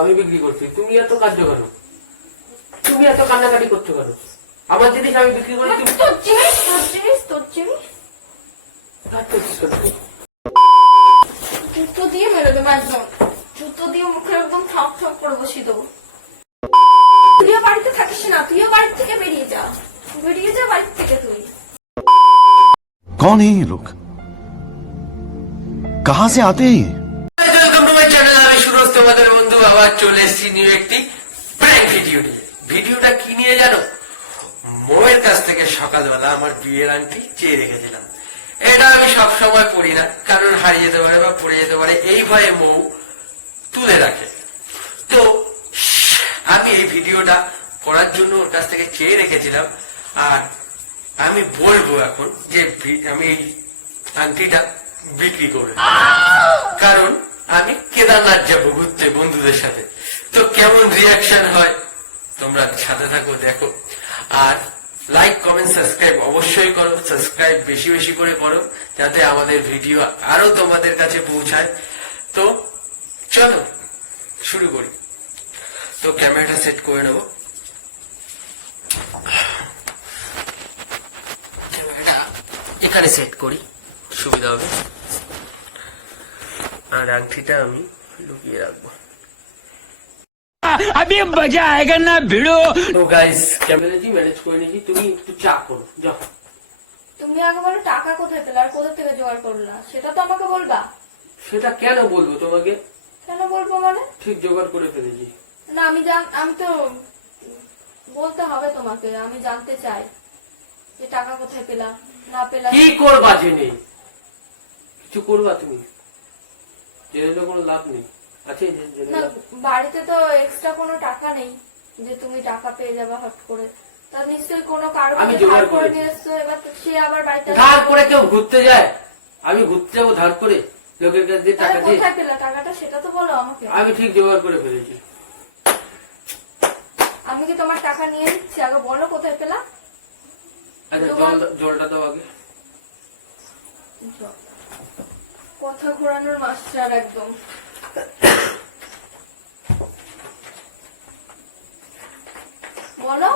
আমি বিক্রি করছি, তুমি এত কাজ কেন? তুমি এত কান্নাকাটি করছো কেন? আমার জিনিস আমি বিক্রি করি, তুমি তোর জিনিস জুতো দিয়ে মেরে দেবো একদম, জুতো দিয়ে মুখে একদম ঠক ঠক করে বসিয়ে দেবো। তুইও বাড়িতে থাকিস না, তুইও বাড়ি থেকে বেরিয়ে যা বাড়ি থেকে। তুই कौन है ये लोग, कहां से आते हैं ये? আমি সুরজ, তোমাদের বন্ধু। আবার চলে এসেছি নিউ একটি প্র্যাঙ্ক ভিডিও নিয়ে। ভিডিওটা কি নিয়ে জানো? মৌয়ের কাছ থেকে সকালবেলা আমার বিয়ের আংটি চেয়ে রেখেছিলাম। এটা আমি সব সময় পড়ি না, কারণ হারিয়ে যেতে পারে বা পড়ে যেতে পারে, এই ভয়ে মৌ তুলে রাখে। তো আমি এই ভিডিওটা করার জন্য ওর কাছ থেকে চেয়ে রেখেছিলাম। আর আমি বলবো এখন যে আমি এই আংটিটা বিক্রি করবো, কারণ আমি কেদারনাথ যাবো ঘুরতে বন্ধুদের সাথে। তো কেমন রিয়াকশন হয় তোমরা সাথে থাকো, দেখো। আর লাইক কমেন্ট সাবস্ক্রাইব অবশ্যই করো, সাবস্ক্রাইব বেশি বেশি করে করো, যাতে আমাদের ভিডিও আরো তোমাদের কাছে পৌঁছায়। তো চলো শুরু করি। তো ক্যামেরাটা সেট করে নেবো, ক্যামেরাটা এখানে সেট করি, সুবিধা হবে। আর আংটিটা আমি লুকিয়ে রাখবো। अभी मजा आएगा ना भिड़ो। তো গাইস ক্যামেরা ম্যানেজ করে নিয়েছি, তুমি একটু চা করো যাও। তুমি আগে বলো টাকা কোথায় পেলে আর কোথা থেকে জোগাড় করলা, সেটা তো আমাকে বলবা। সেটা কেন বলবো তোমাকে? কেন বলবো মানে? ঠিক জোগাড় করে ফেলেছি। না আমি তো বলতে হবে তোমাকে, আমি জানতে চাই যে টাকা কোথায় পেলা না পেলা। কি করবা জেনে? কিছু করবা তুমি? জেনে তো কোনো লাভ নেই। আছে না, বাড়িতে তো এক্সট্রা কোনো টাকা নেই যে তুমি টাকা পেয়ে যাবা হট করে। তা নিশ্চয়ই কোনো কারো আমি কাছে ধার করে নিয়ে এসছো, এবার সে আবার বাড়িতে ধার করে কেউ ঘুরতে যায়? আমি ঘুরতে যাবো ধার করে লোকের কাছে দিয়ে টাকা দিয়ে? কোথায় পেলা টাকাটা সেটা তো বলো আমাকে। আমি ঠিক জোগাড় করে ফেলেছি। আমি কি তোমার টাকা নিয়ে নিচ্ছি? আগে বলো কোথায় পেলা। আচ্ছা জলটা দাও আগে। কথা ঘোরানোর মাস্টার একদম। বলো।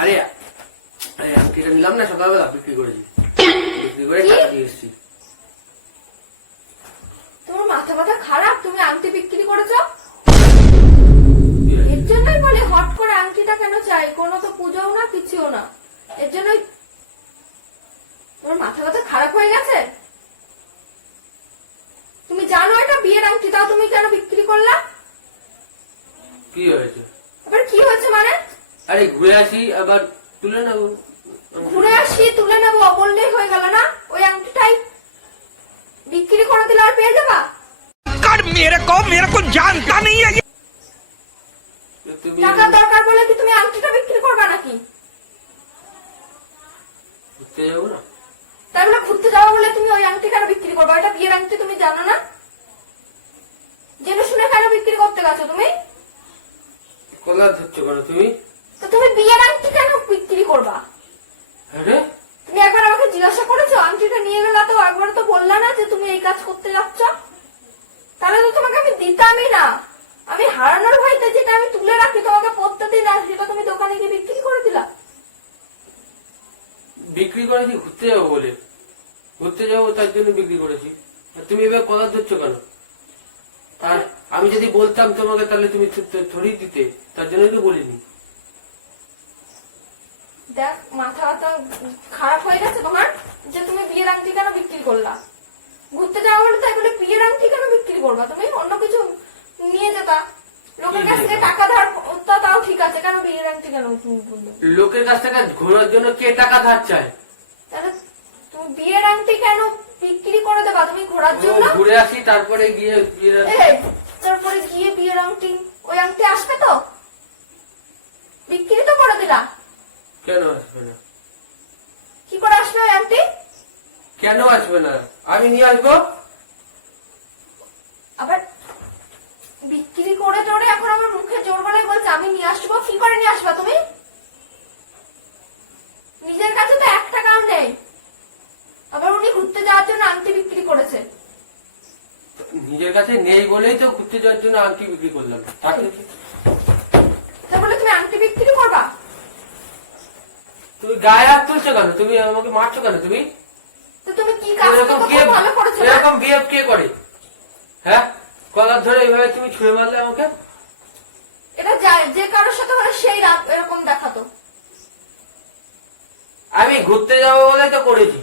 আরে আরে আংটিটা নিলাম না সকালবেলা, বিক্রি করেছি, বিক্রি করে টাকা দিয়ে এসেছি। তোমার মাথা ব্যথা খারাপ? তুমি আংটি বিক্রি করেছো? এর জন্যই বলে হট করে আংটিটা কেন চাই, কোনো তো পুজোও না কিছুও না, এর জন্যই। তোমার মাথা ব্যথা খারাপ হয়ে গেছে? তুমি জানো এটা বিয়ের আংটি, তাও তুমি কেন বিক্রি করলা? কি হয়েছে? আবার কি হয়েছে মানে? আরে ঘুরে আসি আবার তুলে নেবো। ঘুরে আসি তুলে নেবো বললেই হয়ে গেল না? ওই আংটিটাই বিক্রি করে দিলে আর পেয়ে যাবা। मेरे को जानता नहीं है। তুমি টাকার দরকার বলে কি তুমি আংটিটা বিক্রি করবা নাকি? ঘুরতে যাবো না? তাই বলে ঘুরতে যাওয়া বলে তুমি ওই আংটি কেন বিক্রি করবা? এটা বিয়ের আংটি, তুমি জানো না? জেনে শুনে কেন বিক্রি করতে গেছো তুমি? কলা ধরছো কেন তুমি? তো তুমি বিয়ের আংটি কেন বিক্রি করবা? হ্যাঁ, তুমি একবার আমাকে জিজ্ঞাসা করেছো? আংটিটা নিয়ে গেলা তো একবার তো বললা না যে তুমি এই কাজ করতে যাচ্ছ? তাহলে তো তোমাকে আমি দিতামই না। আমি হারানোর ভয়তে যেটা আমি তুলে রাখি তোমাকে পড়তে দিই না, সেটা তুমি দোকানে গিয়ে বিক্রি করে দিলা। বিক্রি করেছি ঘুরতে যাবো বলে, ঘুরতে যাবো তার জন্য বিক্রি করেছি। তুমি এবার কলা ধরছো কেন? আর আমি যদি বলতাম তোমাকে তাহলে তুমি ধরিয়ে দিতে, তার জন্য তো বলিনি। দেখ মাথা খারাপ হয়ে গেছে তোমার, যে তুমি বিয়ের আংটি কেন বিক্রি করলা? ঘুরতে যাওয়া বলে তাই বলে বিয়ের আংটি কেন বিক্রি করবা? তুমি অন্য কিছু নিয়ে যেতা, লোকের কাছ থেকে টাকা ধার, তাও ঠিক আছে, কেন বিয়ের আংটি কেন তুমি বললে? লোকের কাছ থেকে ঘোরার জন্য কে টাকা ধার চায়? তাহলে তুমি বিয়ের আংটি কেন বিক্রি করে দেবা? তুমি ঘোরার জন্য ঘুরে আসি তারপরে গিয়ে তারপরে গিয়ে বিয়ের আংটি, ওই আংটি আসবে তো? বিক্রি তো করে দিলা, কেন আসবে না? কি করে আসবে ওই আংটি? কেন আসবে না? আমি নিয়ে আসবো। আবার বিক্রি করে টোরে এখন আমার মুখে জোর গলায় বলছে আমি নিয়ে আসবো। কি করে নিয়ে আসবা তুমি? নিজের কাছে তো 1 টাকাও নেই, আবার উনি ঘুরতে যাওয়ার জন্য আংটি বিক্রি করেছে। নিজের কাছে নেই বলেই তো ঘুরতে যাওয়ার জন্য আংটি বিক্রি করলাম। থাকলে কি? তা বলে তুমি আংটি বিক্রি করবা? তুমি গায়ে হাত তুলছো কেন? তুমি আমাকে মারছো কেন? তুমি তো তুমি কি কাজ ভালো করেছো না? এরকম বিহেভ কে করে? হ্যাঁ, কলার ধরে এইভাবে তুমি ছুঁড়ে মারলে আমাকে। এটা যে কারোর সাথে হলে সেই রাত এরকম দেখাতো। আমি ঘুরতে যাবো বলে তো করেছি।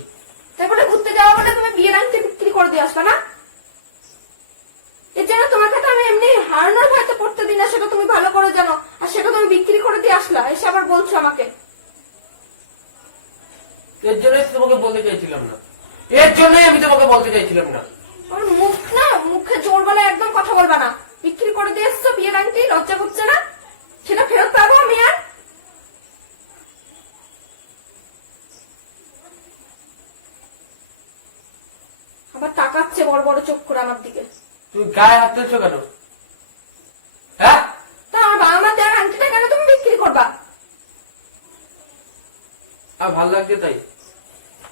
তাই বলে ঘুরতে যাওয়া বলে তুমি বিয়ের আংটি বিক্রি করে দিয়ে আসবে না? এর জন্য তোমাকে তো আমি এমনি হারানোর ভয়তে পড়তে দিই না, সেটা তুমি ভালো করে জানো। আর সেটা তুমি বিক্রি করে দিয়ে আসলা, এসে আবার বলছো আমাকে। এর জন্যই তোমাকে বলতে চাইছিলাম না, এর জন্যই আমি তোমাকে বলতে চাইছিলাম না। আমার মুখ না, মুখে জোর বলে একদম কথা বলবা না। বিক্রি করে দিয়ে এসছো বিয়ের আংটি, লজ্জা করছে না? সেটা ফেরত পাবো আমি আর? আবার তাকাচ্ছে বড় বড় চোখ করে আমার দিকে। তুমি গায়ে হাত তুলছো কেন? হ্যাঁ, তা আমার বাবা মা দেওয়ার আংটিটা কেন তুমি বিক্রি করবা? আর ভালো লাগছে তাই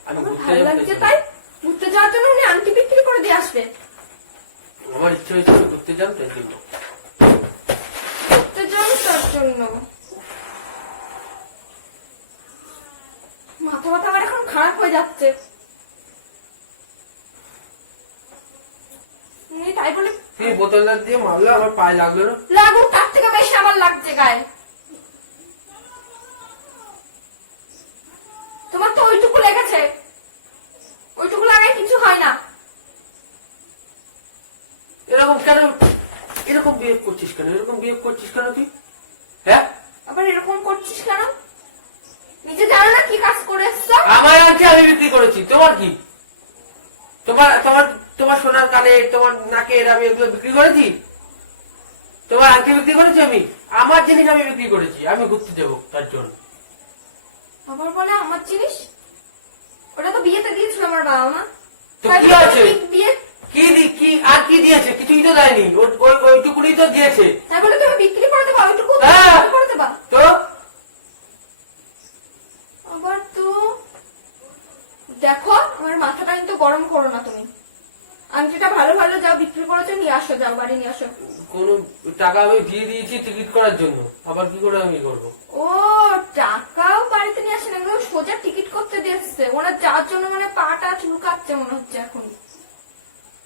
আমি আমার ঘুরতে ভালো যেতে লাগছে চাইছিলাম। তাই? ঘুরতে যাওয়ার জন্য উনি আংটি বিক্রি করে দিয়ে আসবে? আমার ইচ্ছে হয়েছে আমি ঘুরতে যাম, তাই জন্য। ঘুরতে যান তার জন্য? মাথা ব্যথা আমার এখন খারাপ হয়ে যাচ্ছে। উনি তাই বলে তুমি বোতলটা দিয়ে মারলে আমার পায়ে লাগলো না? লাগুক, তার থেকে বেশি আমার লাগছে গায়ে। তোমার তো ওইটুকু লেগেছে, ওইটুকু লাগাই কিছু হয় না। এরকম কেন, এরকম বিহেভ করছিস কেন? এরকম বিহেভ করছিস কেন তুই? হ্যাঁ, আবার এরকম করছিস কেন? নিজে জানো না কি কাজ করে এসছো? আমার আংটি আমি বিক্রি করেছি, তোমার কি? তোমার তোমার তোমার সোনার কানে, তোমার নাকের আমি এগুলো বিক্রি করেছি? তোমার আংটি বিক্রি করেছি আমি? আমার জিনিস আমি বিক্রি করেছি, আমি ঘুরতে যাবো তার জন্য। আবার বলে আমার জিনিস? ওটা তো বিয়েতে দিয়েছিল আমার বাবা মা। তো তাই কি বলে আছে? বিয়ে কি আর কি দিয়েছে? কিছুই তো দেয়নি, ওইটুকুনি তো দিয়েছে। তাই বলে তুমি বিক্রি করে দেবা? ওইটুকু হ্যাঁ। বিক্রি করে দেবা? তো আবার তো দেখো, আমার মাথাটা কিন্তু গরম করো না তুমি। আংটিটা ভালো ভালো যাও বিক্রি করেছো, নিয়ে আসো, যাও বাড়ি নিয়ে আসো। কোন টাকা আমি দিয়ে দিয়েছি টিকিট করার জন্য, আবার কি করে আমি করবো? ও, টাকাও বাড়িতে নিয়ে আসেন, একদম সোজা টিকিট করতে দিয়ে এসছে। ওনার যাওয়ার জন্য মানে পাটা চুলকাচ্ছে মনে হচ্ছে এখন।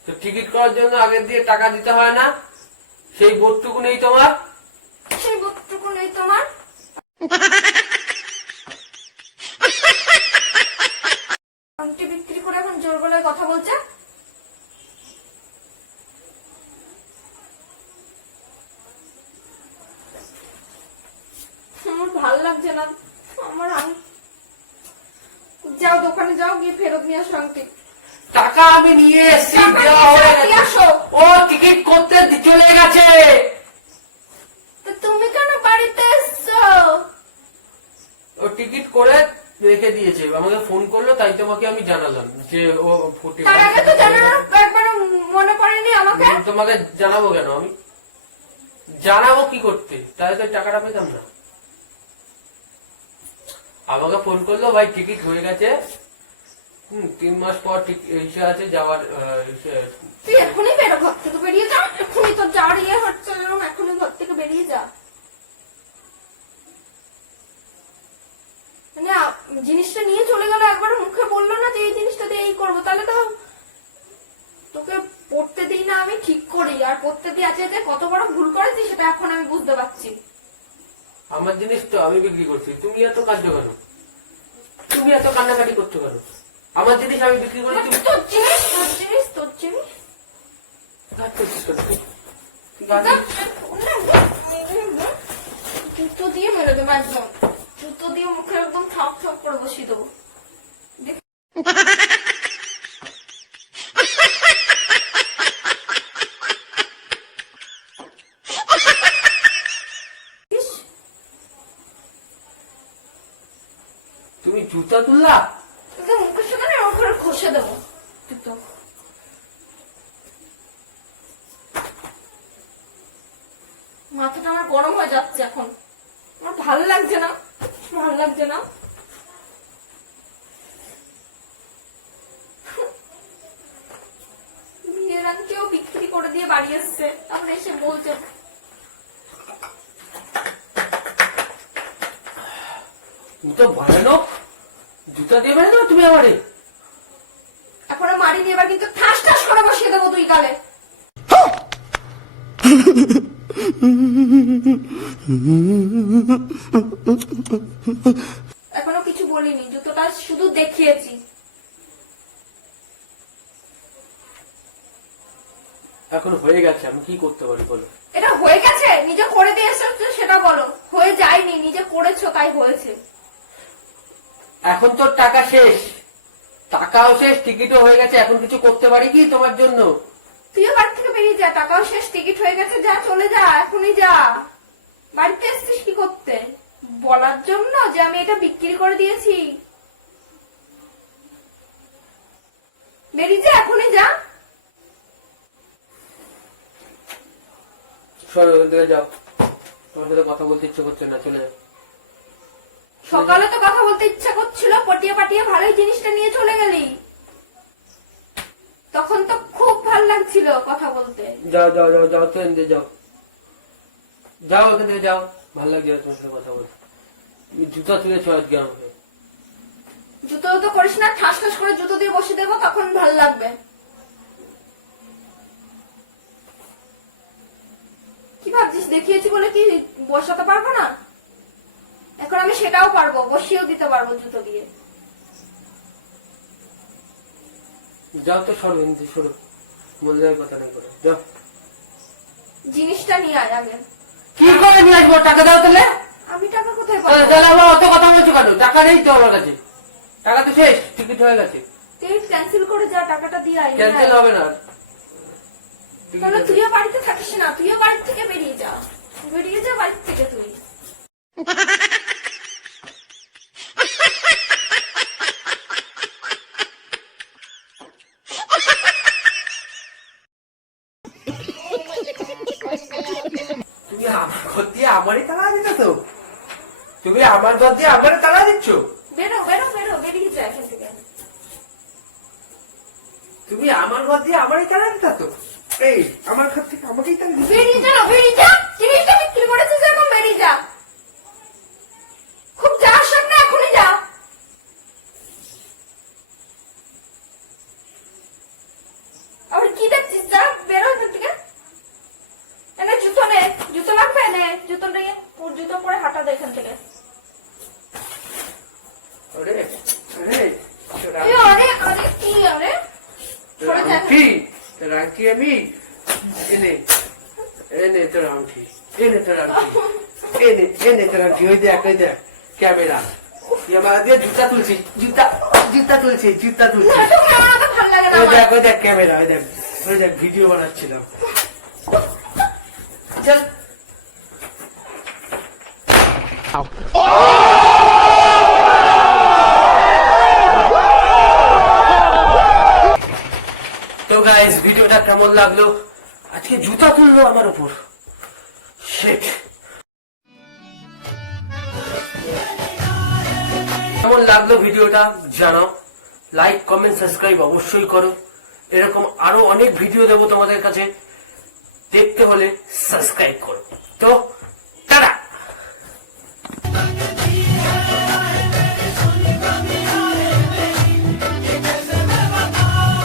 তো টিকিট করার জন্য আগের দিয়ে টাকা দিতে হয় না? সেই বোধটুকু নেই তোমার? সেই বোধটুকু নেই তোমার? আংটি বিক্রি করে এখন জোর গলায় কথা বলছে। আমার ভালো লাগছে না। আমার যাও দোকানে যাও, গিয়ে ফেরত নিয়ে আসো আংটি। টাকা আমি নিয়ে এসেছি, টাকা দেওয়া নিয়ে হয়ে এসে দিয়ে গেছে। আসো। ও টিকিট করতে চলে গেছে। তো তুমি কেন বাড়িতে এসছো? ও টিকিট করে রেখে দিয়েছে, আমাকে ফোন করলো, তাই তোমাকে আমি জানালাম যে ও ফুটে। তার আগে তো জানানোর একবার মনে পড়েনি আমাকে? তোমাকে জানাবো কেন? আমি জানাবো কি করতে? তাহলে তো টাকাটা পেতাম না। আমাকে ফোন করলো, ভাই টিকিট হয়ে গেছে, 3 মাস পর ইসে আছে যাওয়ার। তুই এখনই বেরো, ঘর থেকে বেরিয়ে যা এখনই। তোর যাওয়ার ইয়ে হচ্ছে এরকম, এখনই ঘর থেকে বেরিয়ে যা। মানে জিনিসটা নিয়ে চলে গেল, একবার মুখে বললো না যে এই জিনিসটা দিয়ে এই করবো, তাহলে তো তোকে পড়তে দিই না আমি ঠিক করি। আর পড়তে দিয়ে আছে যে কত বড় ভুল করেছি সেটা এখন আমি বুঝতে পারছি। আমার জিনিস তো আমি বিক্রি করছি, তুমি এত কাজ কেন? তুমি এত কান্নাকাটি করছো কেন? আমার জিনিস আমি বিক্রি করি, তুমি তোর জিনিস, তোর জিনিস, তোর জিনিস। কাজ করছিস কেন তুই? তুই কাজ করছিস? জুতো দিয়ে মেরে দেবো একদম, জুতো দিয়ে মুখে একদম ঠক ঠক করে বসিয়ে দেবো। তুমি জুতা তুললা? মুখের সাথে না ওর করে ঘষে দেবো জুতো। মাথাটা আমার গরম হয়ে যাচ্ছে এখন, আমার ভালো লাগছে না, ভালো লাগছে না। বিয়ের আংটিও বিক্রি করে দিয়ে বাড়ি এসছে, তারপরে এসে বলছে তুমি তো ভয়ানক, জুতা দিয়ে মেরে দাও তুমি আমারে। এখন মারিনি, এবার কিন্তু ঠাস ঠাস করে বসিয়ে দেবো তুই গালে। এখনো কিছু বলিনি, জুতোটা শুধু দেখিয়েছি। এখন হয়ে গেছে, আমি কি করতে পারি বলো? এটা হয়ে গেছে, নিজে করে দিয়ে এসেছো সেটা বলো। হয়ে যায়নি, নিজে করেছো তাই হয়েছে। এখন তোর টাকা শেষ, টাকাও শেষ, টিকিটও হয়ে গেছে, এখন কিছু করতে পারি কি তোমার জন্য? তুইও বাড়ি থেকে বেরিয়ে যা, টাকাও শেষ, টিকিট হয়ে গেছে, যা চলে যা, এখনই যা। বাড়িতে এসছিস কি করতে? বলার জন্য যে আমি এটা বিক্রি করে দিয়েছি? বেরিয়ে যা, এখনই যা। সরো, ওখান থেকে যাও, তোমার সাথে কথা বলতে ইচ্ছে করছে না, চলে যাও। সকালে তো কথা বলতে ইচ্ছা করছিল, পটিয়ে পাটিয়ে ভালোই জিনিসটা নিয়ে চলে গেলি। তখন তো খুব ভালো লাগছিল কথা বলতে। যাও যাও যাও যাও, তো এনে যাও, যাও ওখান থেকে যাও, ভালো লাগছে না তোমার সাথে কথা বলতে। তুমি জুতা তুলেছো আজকে আমাকে। জুতো তো করিস না, ঠাস ঠাস করে জুতো দিয়ে বসে দেবো, তখন ভালো লাগবে। কি ভাবছিস, দেখিয়েছি বলে কি বসাতে পারবো না? এখন আমি সেটাও পারবো, বসিয়েও দিতে পারবো জুতো দিয়ে। যাও তো, সরো এনে, সরো, মনে হয় কথা নাই করে, যাও। জিনিসটা নিয়ে আয় আগে। কি করে নিয়ে আসবো? টাকা দাও তাহলে। আমি টাকা কোথায় তাহলে পাবো? তাহলে আবার অত কথা বলছো কেন? টাকা নেই তো আমার কাছে, টাকা তো শেষ, টিকিট হয়ে গেছে। টিকিট ক্যান্সেল করে যা, টাকাটা দিয়ে আয়। ক্যান্সেল হবে না। তাহলে তুইও বাড়িতে থাকিস না, তুইও বাড়ি থেকে বেরিয়ে যা, বেরিয়ে যা বাড়ি থেকে তুই। তুমি আমার ঘর দিয়ে আমারই তালা দিচ্ছ তো, তুমি আমার ঘর দিয়ে আমারই তালা দিচ্ছ। বেরো বেরো বেরো, বেরিয়ে যা এখান থেকে। তুমি আমার ঘর দিয়ে আমারই তালা দিচ্ছ তো, এই আমার ঘর থেকে আমাকেই তালা দিচ্ছ। বেরিয়ে যা না, বেরিয়ে যা, জিনিসটা বিক্রি করেছিস এখন, বেরিয়ে যা। খুব যাওয়ার সামনে এখনই যা। আবার কি দেখছিস, যা বেরো এখান থেকে। এনে জুতো নে, জুতো লাগবে, নে জুতো নিয়ে, ওর জুতো পরে হাঁটা দে এখান থেকে। আরে আরে এই আরে আরে কি আরে, সরে যা। আংটি, তোর আংটি আমি এনে, এনে তোর আংটি, এনে তোর আংটি, এনে এনে তোর আংটি। ওই দেখ, ওই দেখ ক্যামেরা, ক্যামেরা দিয়ে জুতা তুলছি, জুতা জুতা তুলছি, জুতা তুলছি। না, তোকে আমার অত ভালো লাগে না ওই আমার। দেখ, ওই দেখ ক্যামেরা, ওই দেখ, ওই দেখ ভিডিও বানাচ্ছিলাম। চল। তো গাইস, ভিডিওটা কেমন লাগলো? আজকে জুতা তুললো আমার উপর, শিট। কেমন লাগলো ভিডিওটা জানাও, লাইক কমেন্ট সাবস্ক্রাইব অবশ্যই করো। এরকম আরো অনেক ভিডিও দেবো তোমাদের কাছে, দেখতে হলে সাবস্ক্রাইব করো। তো